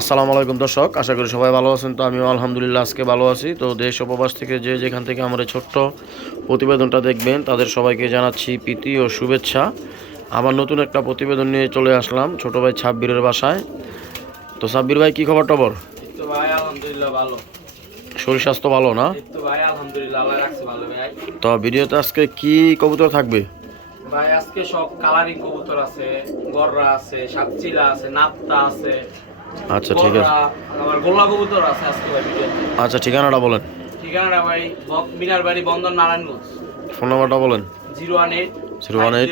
আসসালামু আলাইকুম দর্শক আশা করি সবাই ভালো আছেন। তো আমিও আলহামদুলিল্লাহ আজকে ভালো আছি। তো দেশ উপবাস থেকে যে যেখান থেকে আমার ছোট্ট প্রতিবেদনটা দেখবেন তাদের সবাইকে জানাচ্ছি প্রীতি ও শুভেচ্ছা। আবার নতুন একটা প্রতিবেদন নিয়ে চলে আসলাম ছোট ভাই ছাব্বিরের বাসায়। তো সাব্বির ভাই কী খবর টবর? শরীর স্বাস্থ্য ভালো না? তো ভিডিওতে আজকে কি কবুতর থাকবে? ভাই আজকে সব কালারিং কবুতর আছে গররা আছে সাপচিলা আছে নাপ্তা আছে। আচ্ছা ঠিক আছে। আবার গোল্লা কবুতর আছে আজকে ভাই আচ্ছা ঠিকানাটা বলেন। ঠিকানাটা ভাই বক- মিনার বাড়ি বন্দর নারায়ণগঞ্জ। ফোন নাম্বারটা বলেন। Zero one eight zero one eight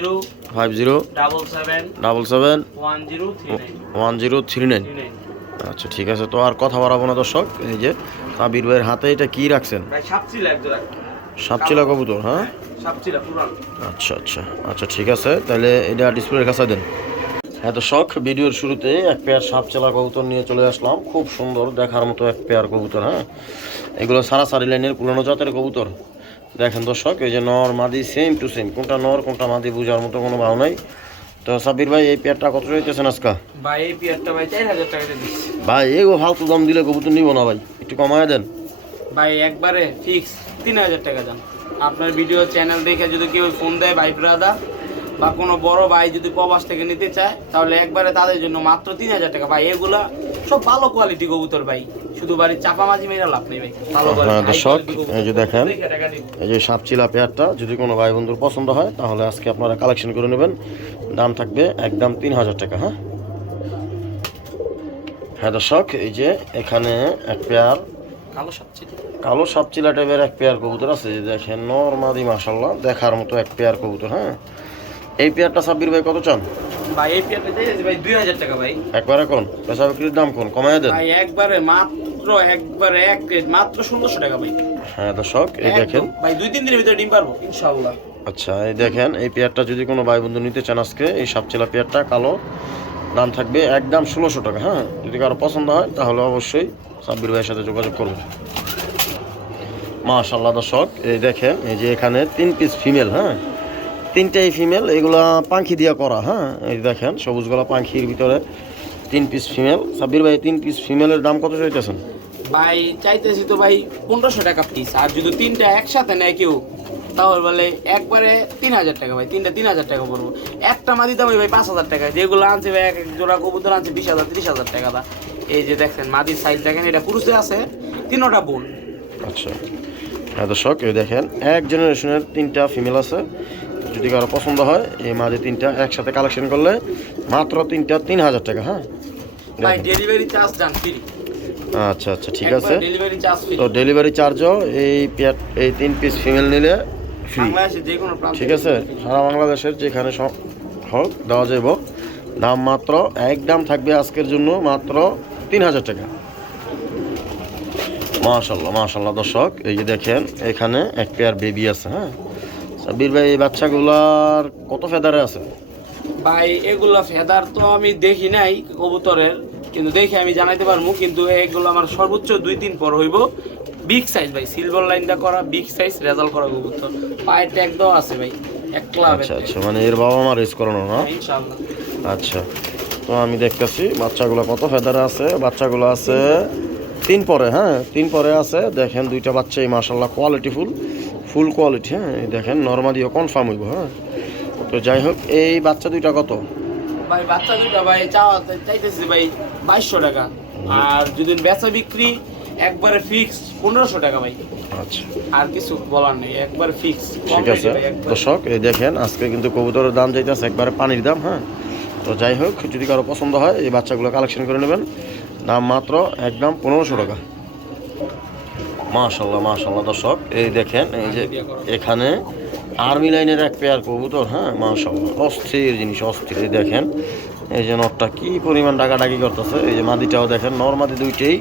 five zero double seven double seven one zero one zero three nine. আচ্ছা ঠিক আছে। তো আর কথা বাড়াবো না দর্শক। এই যে সাবির ভাইয়ের হাতে এটা কি রাখছেন? ভাই সাপচিলা কবুতর হ্যাঁ? আচ্ছা আচ্ছা আচ্ছা ঠিক আছে। তাহলে এটা ডিসপ্লের কাছে দেন। হ্যাঁ তো শখ ভিডিওর শুরুতে এক পেয়ার সাপ সাপচেলা কবুতর নিয়ে চলে আসলাম। খুব সুন্দর দেখার মতো এক পেয়ার কবুতর হ্যাঁ? এগুলো সারা সারি লাইনের পুরনো জাতের কবুতর। দেখেন দর্শক এই যে নর মাদি সেম টু সেম কোনটা নর কোনটা মাদি বোঝার মতো কোনো ভাব নাই। তো সাবির ভাই এই পেয়ারটা কত রয়েছেন আজকা? ভাই এই পিয়ারটা ভাই চার হাজার দিচ্ছি। ভাই এগো ফালতু দাম দিলে কবুতর নিব না ভাই। একটু কমায় দেন। ভাই একবারে ফিক্স তিন হাজার টাকা দাম। আপনার ভিডিও চ্যানেল দেখে যদি কেউ ফোন দেয় ভাই ব্রাদা বা কোনো বড় ভাই যদি প্রবাস থেকে নিতে চায় তাহলে একবারে তাদের জন্য মাত্র তিন হাজার টাকা। ভাই এগুলা সব ভালো কোয়ালিটি কবুতর ভাই। শুধু বাড়ির চাপামাজি মেয়েরা লাভ নেই ভাই। ভালো দর্শক, এই যে দেখেন। এই যে সাপচিলা পেয়ারটা যদি কোনো ভাই বন্ধুর পছন্দ হয় তাহলে আজকে আপনারা কালেকশন করে নেবেন। দাম থাকবে একদম তিন হাজার টাকা হ্যাঁ? হ্যাঁ দর্শক এই যে এখানে এক পেয়ার কালো সবচেয়ে কালো সাপচিলা টাইপের এক পেয়ার কবুতর আছে যে দেখেন নর্মাদি মাসাল্লাহ দেখার মতো এক পেয়ার কবুতর হ্যাঁ? এই পেয়ারটা সাব্বির ভাই কত চান? ভাই এই পিয়ারটা চাইছি ভাই দুই হাজার টাকা ভাই। একবার এখন? পেশা বিক্রির দাম কোন? কমায় দেন। ভাই একবারে মাত্র একবারে এক মাত্র ষোলোশো টাকা ভাই। হ্যাঁ দর্শক এই দেখেন। ভাই দুই তিন দিনের ভিতরে ডিম পারব ইনশাআল্লাহ। আচ্ছা এই দেখেন এই পেয়ারটা যদি কোনো ভাই বন্ধু নিতে চান আজকে এই সাপচিলা পেয়ারটা কালো দাম থাকবে একদম ষোলোশো টাকা হ্যাঁ? যদি কারও পছন্দ হয় তাহলে অবশ্যই সাব্বির ভাইয়ের সাথে যোগাযোগ করবেন। মাশাল্লাহ দর্শক এই দেখেন এই যে এখানে তিন পিস ফিমেল হ্যাঁ? তিনটাই ফিমেল এগুলা পাখি দিয়ে করা হ্যাঁ? এই দেখেন সবুজ গলা পাখির ভিতরে তিন পিস ফিমেল সাব্বির ভাই তিন পিস ফিমেলের দাম কত চাইতেছেন? ভাই চাইতেছি তো ভাই পনেরোশো টাকা পিস আর যদি তিনটা একসাথে নেয় কেউ তাহলে বলে একবারে তিন হাজার টাকা ভাই তিনটা তিন হাজার টাকা পড়ব। একটা মাদি দাম ভাই পাঁচ হাজার টাকা যেগুলো আনছে ভাই এক জোড়া কবুতর আনছে বিশ হাজার ত্রিশ হাজার টাকা দা। এই যে দেখছেন মাদির সাইজ দেখেন এটা পুরুষে আছে তিনোটা বোন। আচ্ছা। হ্যাঁ দর্শক এই দেখেন এক জেনারেশনের তিনটা ফিমেল আছে। যদি কারও পছন্দ হয় এই মাঝে তিনটা একসাথে কালেকশন করলে মাত্র তিনটা তিন হাজার টাকা হ্যাঁ? ডেলিভারি চার্জ ফ্রি আচ্ছা আচ্ছা ঠিক আছে। তো ডেলিভারি চার্জও এই পেয়ার এই তিন পিস ফিমেল নিলে ফ্রি ঠিক আছে? সারা বাংলাদেশের যেখানে হোক দেওয়া যাইব। দাম মাত্র এক দাম থাকবে আজকের জন্য মাত্র তিন হাজার টাকা। মাশাল্লাহ মাশাল্লাহ দর্শক এই যে দেখেন এখানে এক পেয়ার বেবি আছে হ্যাঁ? সাব্বির ভাই এই বাচ্চাগুলার কত ফেদারে আছে? ভাই এগুলা ফেদার তো আমি দেখি নাই কবুতরের কিন্তু দেখে আমি জানাইতে পারব কিন্তু এগুলো আমার সর্বোচ্চ দুই তিন পর হইব। বিগ সাইজ ভাই সিলভার লাইনটা করা বিগ সাইজ রেজাল্ট করা কবুতর। পায়ের ট্যাগ দেওয়া আছে ভাই এক ক্লাব আচ্ছা আচ্ছা মানে এর বাবা মা রেস করানো না ইনশাআল্লাহ। আচ্ছা তো আমি দেখতেছি বাচ্চাগুলো কত ফেদারে আছে? বাচ্চাগুলো আছে তিন পরে হ্যাঁ তিন পরে আছে। দেখেন দুইটা বাচ্চাই মার্শাল্লাহ কোয়ালিটি ফুল কোয়ালিটি হ্যাঁ দেখেন নর্মাদিও কনফার্ম হইব হ্যাঁ। তো যাই হোক এই বাচ্চা দুইটা কত? ভাই বাচ্চা দুইটা ভাই চাওয়া চাইতেছি ভাই বাইশশো টাকা। আর যদি বেচা বিক্রি একবারে ফিক্স পনেরোশো টাকা ভাই। আচ্ছা। আর কিছু বলার নেই একবারে ফিক্স ঠিক আছে দর্শক এই দেখেন আজকে কিন্তু কবুতরের দাম যাইতেছে একবারে পানির দাম হ্যাঁ। তো যাই হোক যদি কারও পছন্দ হয় এই বাচ্চাগুলো কালেকশন করে নেবেন। দাম মাত্র একদম পনেরোশো টাকা। মাশাল্লাহ মাশাল্লাহ দর্শক এই দেখেন এই যে এখানে আর্মি লাইনের এক পেয়ার কবুতর হ্যাঁ? মাশাল্লাহ অস্থির জিনিস অস্থির। এই দেখেন এই যে নটটা কী পরিমাণ ডাকাডাকি করতেছে। এই যে মাদিটাও দেখেন নর্মাদি দুইটাই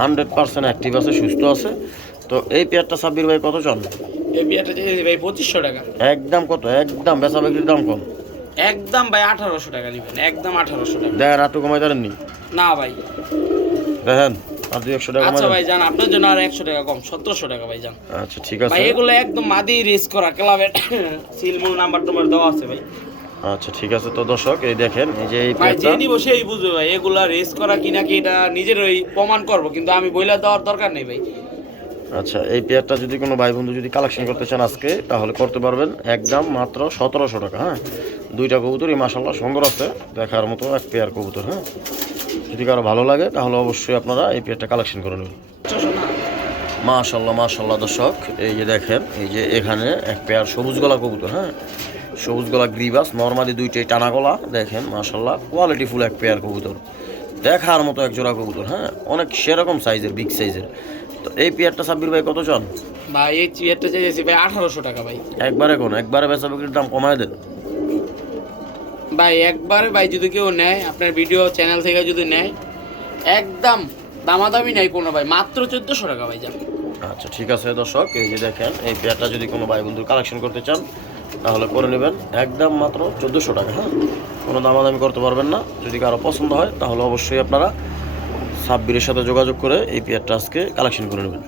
হান্ড্রেড পার্সেন্ট অ্যাক্টিভ আছে সুস্থ আছে। তো এই পেয়ারটা সাব্বির ভাই কত চান? এই বিয়ারটা ভাই পঁচিশশো টাকা। একদম কত? একদম বেচা বিক্রির দাম কম? একদম ভাই আঠারোশো টাকা নেবেন একদম আঠারোশো টাকা। দেখেন আটটু কমাই না ভাই। দেখেন আর দুই একশো টাকা আচ্ছা ভাই যান আপনার জন্য আর একশো টাকা কম সতেরোশো টাকা ভাই যান আচ্ছা ঠিক ভাই আছে এগুলো একদম মাদি রেস করা ক্লাবের সিলমুল নাম্বার তোমার দেওয়া আছে ভাই। আচ্ছা ঠিক আছে তো দর্শক এই দেখেন এই যে এই ভাই যে নিব সেই বুঝবে ভাই এগুলা রেস করা কি নাকি এটা নিজের ওই প্রমাণ করব কিন্তু আমি বইলা দেওয়ার দরকার নেই ভাই। আচ্ছা এই পেয়ারটা যদি কোনো ভাই বন্ধু যদি কালেকশন করতে চান আজকে তাহলে করতে পারবেন একদম মাত্র সতেরোশো টাকা হ্যাঁ? দুইটা কবুতরই মাসাল্লাহ সুন্দর আছে দেখার মতো এক পেয়ার কবুতর হ্যাঁ? যদি কারও ভালো লাগে তাহলে অবশ্যই আপনারা এই পেয়ারটা কালেকশন করে নেবেন। মাশাল্লাহ মাশাল্লাহ দর্শক এই যে দেখেন এই যে এখানে এক পেয়ার সবুজ গলা কবুতর হ্যাঁ? সবুজ গলা গ্রিবাস নর্মালি দুইটাই টানা গলা দেখেন মাশাল্লাহ কোয়ালিটি ফুল এক পেয়ার কবুতর। দেখার মতো এক জোড়া কবুতর হ্যাঁ? অনেক সেরকম সাইজের বিগ সাইজের তো এই পেয়ারটা সাব্বির ভাই কত চান ভাই এই চেয়ারটা চাইছি ভাই আঠারোশো টাকা ভাই। একবারে কোন একবারে বেচা বিক্রির দাম কমায় দেন। ভাই, একবারে ভাই যদি কেউ নেয়, আপনার ভিডিও চ্যানেল থেকে যদি নেয়, একদম দামাদামি নেই কোনো ভাই, মাত্র চোদ্দোশো টাকা ভাই যাবে আচ্ছা ঠিক আছে দর্শক, এই যে দেখেন, এই পেয়ারটা যদি কোনো ভাই বন্ধু কালেকশন করতে চান, তাহলে করে নেবেন, একদম মাত্র চোদ্দোশো টাকা হ্যাঁ? কোনো দামাদামি করতে পারবেন না, যদি কারও পছন্দ হয়, তাহলে অবশ্যই আপনারা সাব্বিরের সাথে যোগাযোগ করে এই পেয়ারটা আজকে কালেকশন করে নেবেন।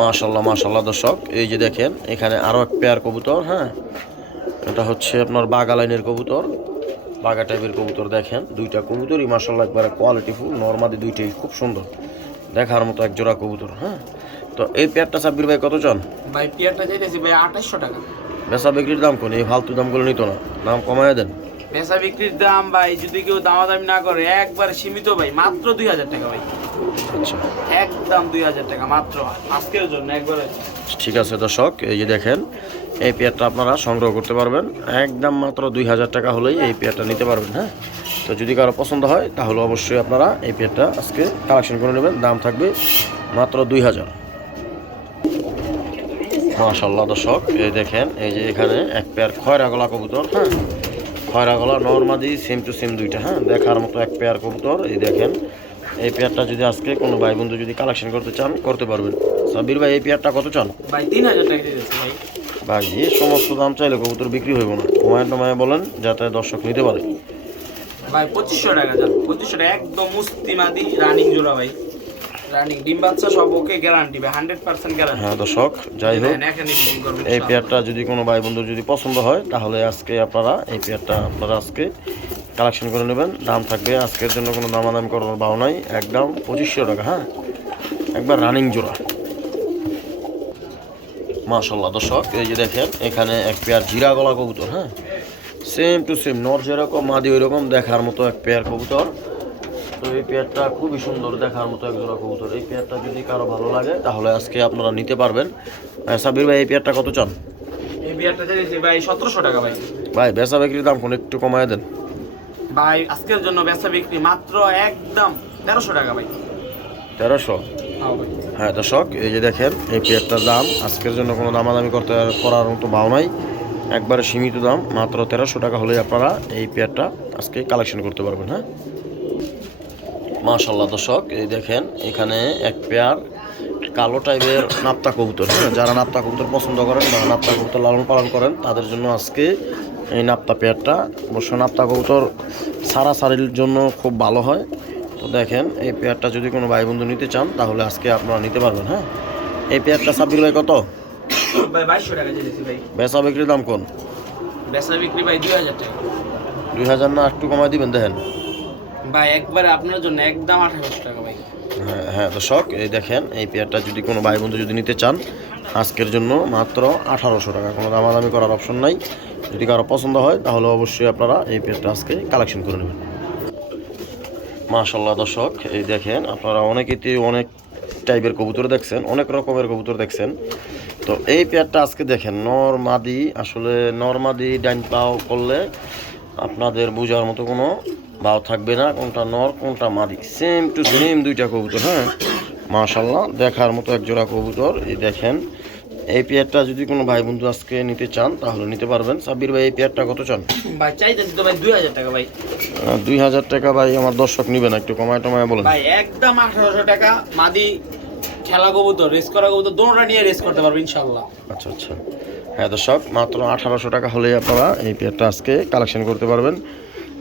মাশাল্লাহ মাশাল্লাহ দর্শক, এই যে দেখেন, এখানে আরও এক পেয়ার কবুতর হ্যাঁ? এটা হচ্ছে আপনার বাগা লাইনের কবুতর। বাগা টাইপের কবুতর দেখেন দুইটা কবুতরই মাশাল্লাহ একবারে কোয়ালিটি ফুল নর্মালি দুইটাই খুব সুন্দর। দেখার মতো এক জোড়া কবুতর হ্যাঁ? তো এই পেয়ারটা সাব্বির ভাই কত চান ভাই পেয়ারটা চাইতেছি ভাই আঠাশশো টাকা। বেচা বিক্রির দাম কোন? এই ফালতু দামগুলো নিত না। দাম কমায় দেন। পেশা বিক্রির দাম ভাই যদি কেউ দামাদামি না করে একবার সীমিত ভাই মাত্র দুই হাজার টাকা ভাই। একদম দুই হাজার টাকা মাত্র। আজকের জন্য একবারে। ঠিক আছে দর্শক এই যে দেখেন এই পেয়ারটা আপনারা সংগ্রহ করতে পারবেন। একদম মাত্র দুই হাজার টাকা হলেই এই পেয়ারটা নিতে পারবেন হ্যাঁ? তো যদি কারও পছন্দ হয় তাহলে অবশ্যই আপনারা এই পেয়ারটা আজকে কালেকশন করে নেবেন। দাম থাকবে মাত্র দুই হাজার। মাশাল্লাহ দর্শক এই দেখেন এই যে এখানে এক পেয়ার খয়রা গলা কবুতর হ্যাঁ? খয়রা গলা নর্মাদি সেম টু সেম দুইটা হ্যাঁ? দেখার মতো এক পেয়ার কবুতর এই দেখেন এই পেয়ারটা যদি আজকে কোনো ভাই বন্ধু যদি কালেকশন করতে চান করতে পারবেন। সাবির ভাই এই পেয়ারটা কত চান? ভাই তিন হাজার টাকা দিতেছে ভাই। ভাই এই সমস্ত দাম চাইলে কবুতর বিক্রি হইব না। কমায় টমায় বলেন যাতে দর্শক নিতে পারে। ভাই পঁচিশশো টাকা যান পঁচিশশো টাকা একদম মুস্তিমাদি রানিং জোড়া ভাই। রানিং ডিম বাচ্চা সব ওকে গ্যারান্টি ভাই হান্ড্রেড পার্সেন্ট গ্যারান্টি হ্যাঁ দর্শক যাই হোক করবেন এই পেয়ারটা যদি কোনো ভাই বন্ধুর যদি পছন্দ হয় তাহলে আজকে আপনারা এই পেয়ারটা আপনারা আজকে কালেকশন করে নেবেন। দাম থাকবে আজকের জন্য কোনো দামাদামি করার ভাও নাই। একদম পঁচিশশো টাকা হ্যাঁ? একবার রানিং জোড়া। মাশাল্লাহ দর্শক এই যে দেখেন এখানে এক পেয়ার জিরা গলা কবুতর হ্যাঁ? সেম টু সেম নর যেরকম মাদি ওই রকম দেখার মতো এক পেয়ার কবুতর। তো এই পেয়ারটা খুবই সুন্দর দেখার মতো এক জোড়া কবুতর। এই পেয়ারটা যদি কারও ভালো লাগে তাহলে আজকে আপনারা নিতে পারবেন। সাবির ভাই এই পেয়ারটা কত চান? এই চাইছি ভাই সতেরোশো টাকা ভাই। ভাই বেচা বিক্রির দাম কোন একটু কমায় দেন। ভাই আজকের জন্য বেচা বিক্রি মাত্র একদম তেরোশো টাকা ভাই। তেরোশো? হ্যাঁ হ্যাঁ দর্শক এই যে দেখেন এই পেয়ারটার দাম আজকের জন্য কোনো দামাদামি করতে করার মতো ভাও নাই। একবারে সীমিত দাম মাত্র তেরোশো টাকা হলেই আপনারা এই পেয়ারটা আজকে কালেকশন করতে পারবেন হ্যাঁ? মাশাল্লাহ দর্শক এই দেখেন এখানে এক পেয়ার কালো টাইপের নাপ্তা কবুতর হ্যাঁ? যারা নাপ্তা কবুতর পছন্দ করেন বা নাপ্তা কবুতর লালন পালন করেন তাদের জন্য আজকে এই নাপ্তা পেয়ারটা। অবশ্য নাপ্তা কবুতর সারা সারির জন্য খুব ভালো হয়। তো দেখেন এই পেয়ারটা যদি কোনো ভাই বন্ধু নিতে চান তাহলে আজকে আপনারা নিতে পারবেন হ্যাঁ? এই পেয়ারটা সাব্বির ভাই কত? বেচা বিক্রির দাম কোন? বেচা বিক্রি ভাই দুই হাজার টাকা। দুই হাজার না একটু কমায় দিবেন দেখেন। ভাই একবারে আপনার জন্য একদম আঠারোশো টাকা ভাই। হ্যাঁ হ্যাঁ দর্শক এই দেখেন এই পেয়ারটা যদি কোনো ভাই বন্ধু যদি নিতে চান আজকের জন্য মাত্র আঠারোশো টাকা। কোনো দামাদামি করার অপশন নাই। যদি কারও পছন্দ হয়, তাহলে অবশ্যই আপনারা এই পেয়ারটা আজকে কালেকশন করে নেবেন। মাশাল্লাহ দর্শক, এই দেখেন, আপনারা অনেকেই অনেক টাইপের কবুতর দেখছেন, অনেক রকমের কবুতর দেখছেন। তো এই পেয়ারটা আজকে দেখেন নর মাদি আসলে নর মাদি ডাইন পাও করলে আপনাদের বোঝার মতো কোনো ভাও থাকবে না, কোনটা নর, কোনটা মাদি। সেম টু সেম দুইটা কবুতর হ্যাঁ? মাশাল্লাহ দেখার মতো এক জোড়া কবুতর। এই দেখেন এই পেয়ারটা যদি কোনো ভাই বন্ধু আজকে নিতে চান তাহলে নিতে পারবেন। সাব্বির ভাই এই পেয়ারটা কত চান? ভাই চাইতেছি তো ভাই দুই হাজার টাকা ভাই। দুই হাজার টাকা ভাই আমার দর্শক নিবে না একটু কমায় টমায় বলেন। ভাই একদম আঠারোশো টাকা মাদি খেলা কবুতর রেস করা কবুতর দোনোটা নিয়ে রেস করতে পারব ইনশাল্লাহ আচ্ছা আচ্ছা। হ্যাঁ দর্শক মাত্র আঠারোশো টাকা হলেই আপনারা এই পেয়ারটা আজকে কালেকশন করতে পারবেন।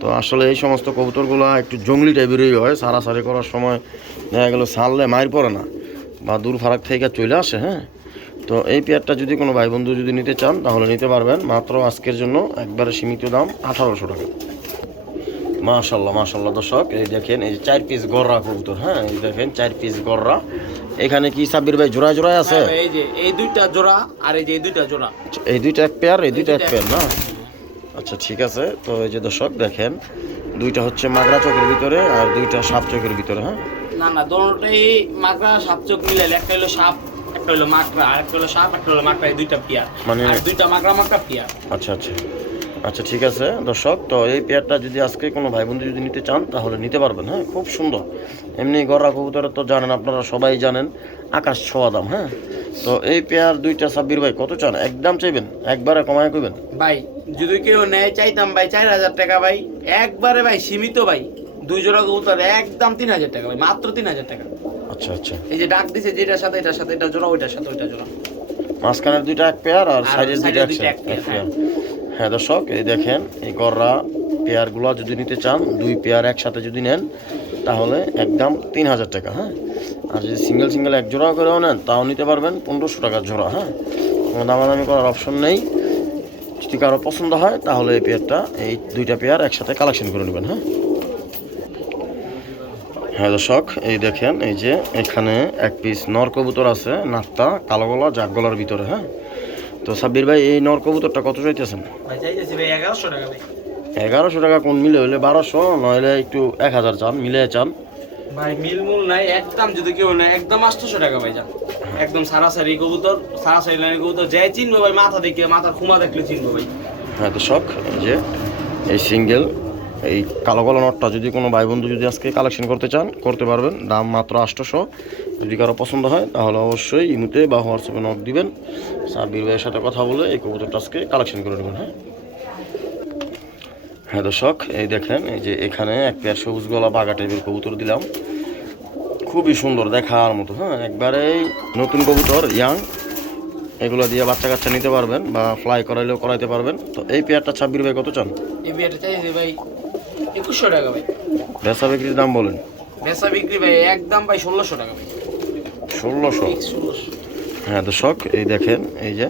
তো আসলে এই সমস্ত কবুতরগুলো একটু জঙ্গলি টাইপেরই হয় সারাসারি করার সময় দেখা গেলো সারলে মায়ের পড়ে না বা দূর ফারাক থেকে চলে আসে হ্যাঁ? তো এই পেয়ারটা যদি কোনো ভাই বন্ধু যদি নিতে চান তাহলে নিতে পারবেন। মাত্র আজকের জন্য একবারে সীমিত দাম আঠারোশো টাকা। মাশাল্লাহ মাশাল্লাহ দর্শক এই দেখেন এই যে চার পিস গররা কবুতর হ্যাঁ? এই দেখেন চার পিস গররা। এখানে কি সাব্বির ভাই জোড়ায় জোড়ায় আছে? হ্যাঁ এই যে এই দুইটা জোড়া আর এই যে এই দুইটা জোড়া। এই দুইটা এক পেয়ার এই দুইটা এক দুইটা পেয়ার না? আচ্ছা ঠিক আছে। তো এই যে দর্শক দেখেন দুইটা হচ্ছে মাগরা চোখের ভিতরে আর দুইটা সাপ চোখের ভিতরে হ্যাঁ? না না দোনোটাই মাগরা সাপ চোখ মিলাইলে একটা হলো সাপ একটা হলো মাগরা আর একটা হলো সাপ একটা হলো মাকড়া এই দুইটা পিয়া মানে- আর দুইটা মাগরা মাকড়া পিয়ার। আচ্ছা আচ্ছা। আচ্ছা ঠিক আছে। দর্শক তো এই পেয়ারটা যদি আজকে কোনো ভাই বন্ধু যদি নিতে চান তাহলে নিতে পারবেন হ্যাঁ? খুব সুন্দর। এমনি গররা কবুতর তো জানেন আপনারা সবাই জানেন আকাশ ছোঁয়া দাম হ্যাঁ? তো এই পেয়ার দুইটা সাব্বির ভাই কত চান? একদম চাইবেন? একবারে কমায় কইবেন? ভাই যদি কেউ নেয় চাইতাম ভাই চার হাজার টাকা ভাই। একবারে ভাই সীমিত ভাই। দুই জোড়া কবুতর একদম তিন হাজার টাকা ভাই মাত্র তিন হাজার টাকা। আচ্ছা আচ্ছা। এই যে ডাক দিছে যেটার সাথে এটার সাথে এটা জোড়া ওইটার সাথে ওইটা জোড়া। মাঝখানের দুইটা এক পেয়ার আর সাইডের দুইটা এক পেয়ার, হ্যাঁ দর্শক, এই দেখেন, এই গররা পেয়ারগুলো যদি নিতে চান, দুই পেয়ার একসাথে যদি নেন, তাহলে একদম তিন হাজার টাকা হ্যাঁ? আর যদি সিঙ্গেল সিঙ্গেল এক জোড়া করেও নেন, তাও নিতে পারবেন পনেরোশো টাকা জোড়া হ্যাঁ? কোনো দামাদামি করার অপশন নেই। যদি কারও পছন্দ হয়, তাহলে এই পেয়ারটা, এই দুইটা পেয়ার একসাথে কালেকশন করে নেবেন হ্যাঁ? হ্যাঁ দর্শক, এই দেখেন, এই যে এখানে এক পিস নর কবুতর আছে নাকটা কালো গলা, জাগ গলার ভিতরে হ্যাঁ? তো সাব্বির ভাই এই নর কবুতরটা কত চাইতেছেন? এগারোশো টাকা এগারোশো টাকা কোন মিলে হলে বারোশো নইলে একটু এক হাজার চান মিলে চান। ভাই মিলমুল নাই একদম যদি কেউ নেয় একদম আটশোশো টাকা ভাই যান। একদম সারাসারি কবুতর সারাসারি লাইনের কবুতর যাই চিনবো ভাই মাথা দেখে মাথার খুমা দেখলে চিনবো ভাই। হ্যাঁ তো শখ যে এই সিঙ্গেল এই কালো কালো নটটা যদি কোনো ভাই বন্ধু যদি আজকে কালেকশন করতে চান, করতে পারবেন। দাম মাত্র আটশোশো। যদি কারও পছন্দ হয়, তাহলে অবশ্যই ইমুতে বা হোয়াটসঅ্যাপে নক দিবেন। সাব্বির ভাইয়ের সাথে কথা বলে এই কবুতরটা আজকে কালেকশন করে নেবেন হ্যাঁ? হ্যাঁ দর্শক, এই দেখেন, এই যে এখানে এক পেয়ার সবুজ গলা বাঘা টাইপের কবুতর দিলাম। খুবই সুন্দর দেখার মতো হ্যাঁ? একবারেই নতুন কবুতর ইয়াং এগুলো দিয়ে বাচ্চা কাচ্চা নিতে পারবেন বা ফ্লাই করাইলেও করাইতে পারবেন। তো এই পেয়ারটা ছাব্বির ভাই কত চান? এই চাইছি ভাই একুশশো টাকা ভাই। বেচা বিক্রির দাম বলেন। বেচা বিক্রি ভাই একদম ভাই ষোলোশো টাকা ভাই। ষোলোশো? হ্যাঁ দর্শক এই দেখেন এই যে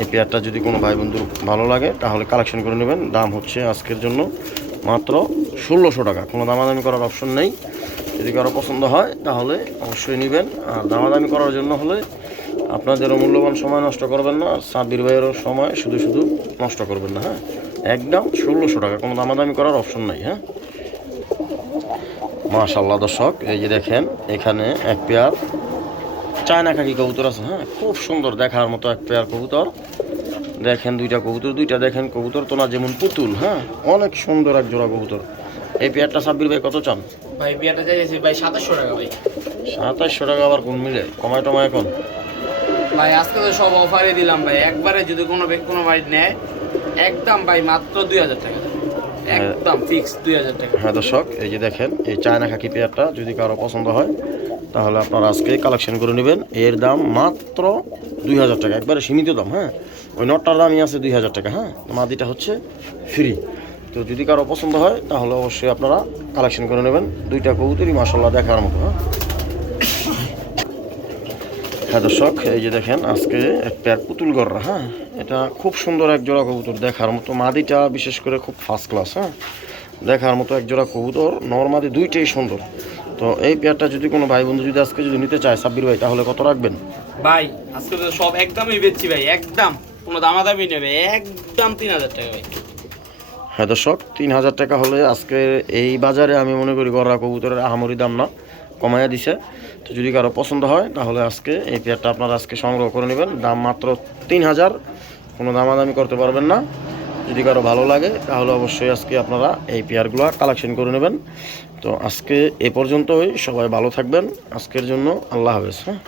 এই পেয়ারটা যদি কোনো ভাই বন্ধুর ভালো লাগে তাহলে কালেকশন করে নেবেন। দাম হচ্ছে আজকের জন্য মাত্র ষোলোশো টাকা। কোনো দামাদামি করার অপশন নেই। যদি কারও পছন্দ হয় তাহলে অবশ্যই নেবেন। আর দামাদামি করার জন্য হলে আপনাদেরও মূল্যবান সময় নষ্ট করবেন না। সাব্বির ভাইয়েরও সময় শুধু শুধু নষ্ট করবেন না হ্যাঁ? একদম ষোলোশো টাকা। কোনো দামাদামি করার অপশন নাই হ্যাঁ? মাশাল্লাহ দর্শক এই যে দেখেন এখানে এক পেয়ার চায়না কাকি কবুতর আছে হ্যাঁ? খুব সুন্দর দেখার মতো এক পেয়ার কবুতর। দেখেন দুইটা কবুতর দুইটা দেখেন কবুতর তো না যেমন পুতুল হ্যাঁ? অনেক সুন্দর এক জোড়া কবুতর। এই পেয়ারটা সাব্বির ভাই কত চান? ভাই বিয়েটা চাইছি ভাই সাতাশশো টাকা ভাই। সাতাশশো টাকা আবার কোন মিলে? কমায় টমায় এখন? ভাই আজকে তো সব অফারে দিলাম ভাই। একবারে যদি কোনো কোনো ভাই নেয় একদম ভাই মাত্র দুই হাজার টাকা। একদম ফিক্স দুই হাজার টাকা। হ্যাঁ দর্শক এই যে দেখেন এই চায়না খাকি পেয়ারটা যদি কারও পছন্দ হয় তাহলে আপনারা আজকে কালেকশন করে নেবেন। এর দাম মাত্র দুই হাজার টাকা একবারে সীমিত দাম হ্যাঁ? ওই নটটার দামই আছে দুই হাজার টাকা হ্যাঁ? মাদিটা হচ্ছে ফ্রি তো যদি কারও পছন্দ হয় তাহলে অবশ্যই আপনারা কালেকশন করে নেবেন। দুইটা কবুতরই মাসাল্লাহ দেখার মতো হ্যাঁ? হ্যাঁ দর্শক এই যে দেখেন আজকে এক পেয়ার পুতুল গররা হ্যাঁ? এটা খুব সুন্দর এক জোড়া কবুতর দেখার মতো মাদিটা বিশেষ করে খুব ফার্স্ট ক্লাস হ্যাঁ? দেখার মতো এক জোড়া কবুতর নর্মাদি দুইটাই সুন্দর। তো এই পেয়ারটা যদি কোনো ভাই বন্ধু যদি আজকে যদি নিতে চায় সাব্বির ভাই তাহলে কত রাখবেন? ভাই আজকে তো সব একদমই বেচছি ভাই একদম। কোনো দামাদামি নেবে একদম তিন হাজার টাকা ভাই। হ্যাঁ দর্শক তিন হাজার টাকা হলে আজকে এই বাজারে আমি মনে করি গররা কবুতরের আহামরি দাম না কমাইয়া দিছে। তো যদি কারও পছন্দ হয়, তাহলে আজকে এই পেয়ারটা আপনারা আজকে সংগ্রহ করে নেবেন। দাম মাত্র তিন হাজার। কোনো দামাদামি করতে পারবেন না। যদি কারও ভালো লাগে, তাহলে অবশ্যই আজকে আপনারা এই পেয়ারগুলো কালেকশন করে নেবেন। তো আজকে এ পর্যন্তই। সবাই ভালো থাকবেন। আজকের জন্য আল্লাহ হাফেজ হ্যাঁ?